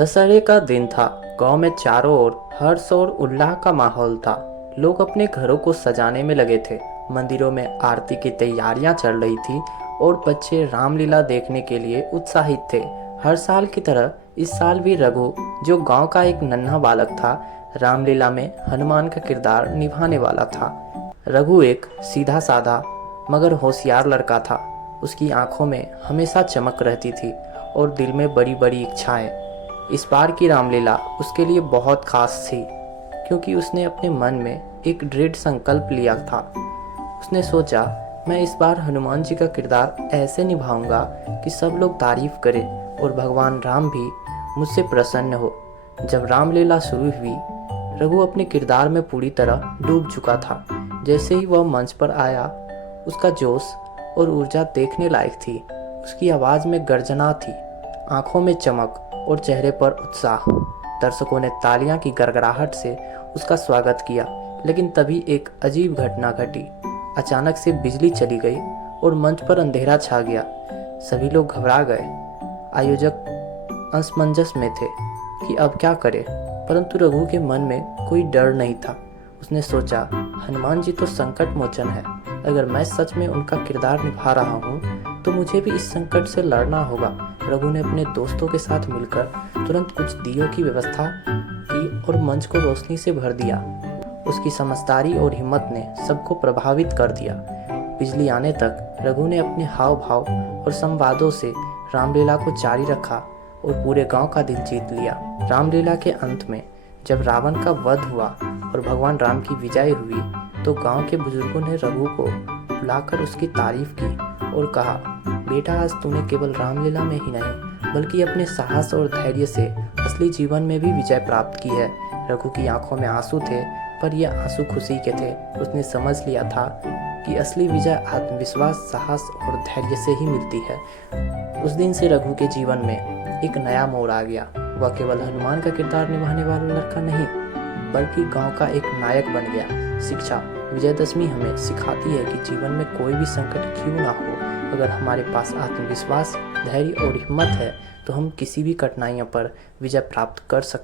दशहरे का दिन था। गांव में चारों ओर हर्ष और उल्लाह का माहौल था। लोग अपने घरों को सजाने में लगे थे। मंदिरों में आरती की तैयारियां चल रही थी और बच्चे रामलीला देखने के लिए उत्साहित थे। हर साल की तरह इस साल भी रघु, जो गांव का एक नन्हा बालक था, रामलीला में हनुमान का किरदार निभाने वाला था। रघु एक सीधा साधा मगर होशियार लड़का था। उसकी आंखों में हमेशा चमक रहती थी और दिल में बड़ी बड़ी इच्छाएं। इस बार की रामलीला उसके लिए बहुत खास थी, क्योंकि उसने अपने मन में एक दृढ़ संकल्प लिया था। उसने सोचा, मैं इस बार हनुमान जी का किरदार ऐसे निभाऊंगा कि सब लोग तारीफ करें और भगवान राम भी मुझसे प्रसन्न हो। जब रामलीला शुरू हुई, रघु अपने किरदार में पूरी तरह डूब चुका था। जैसे ही वह मंच पर आया, उसका जोश और ऊर्जा देखने लायक थी। उसकी आवाज़ में गर्जना थी, आंखों में चमक और चेहरे पर उत्साह। दर्शकों ने तालियां की गड़गड़ाहट से उसका स्वागत किया। लेकिन तभी एक अजीब घटना घटी। अचानक से बिजली चली गई और मंच पर अंधेरा छा गया। सभी लोग घबरा गए। आयोजक असमंजस में थे कि अब क्या करें, परंतु रघु के मन में कोई डर नहीं था। उसने सोचा, हनुमान जी तो संकट मोचन है। अगर मैं सच में उनका किरदार निभा रहा हूँ तो मुझे भी इस संकट से लड़ना होगा। रघु ने अपने दोस्तों के साथ मिलकर तुरंत कुछ दियों की व्यवस्था की और मंच को रोशनी से भर दिया। उसकी समझदारी और हिम्मत ने सबको प्रभावित कर दिया। बिजली आने तक रघु ने अपने हाव भाव और संवादों से रामलीला को जारी रखा और पूरे गांव का दिल जीत लिया। रामलीला के अंत में जब रावण का वध हुआ और भगवान राम की विजय हुई, तो गांव के बुजुर्गों ने रघु को बुलाकर उसकी तारीफ की और कहा, बेटा, आज तूने केवल रामलीला में ही नहीं बल्कि अपने साहस और धैर्य से असली जीवन में भी विजय प्राप्त की है। रघु की आंखों में आंसू थे, पर ये आंसू खुशी के थे। उसने समझ लिया था कि असली विजय आत्मविश्वास, साहस और धैर्य से ही मिलती है। उस दिन से रघु के जीवन में एक नया मोड़ आ गया। वह केवल हनुमान का किरदार निभाने वाला लड़का नहीं, बल्कि गांव का एक नायक बन गया। शिक्षा विजयदशमी हमें सिखाती है कि जीवन में कोई भी संकट क्यों ना हो, अगर हमारे पास आत्मविश्वास, धैर्य और हिम्मत है तो हम किसी भी कठिनाइयों पर विजय प्राप्त कर सकते हैं।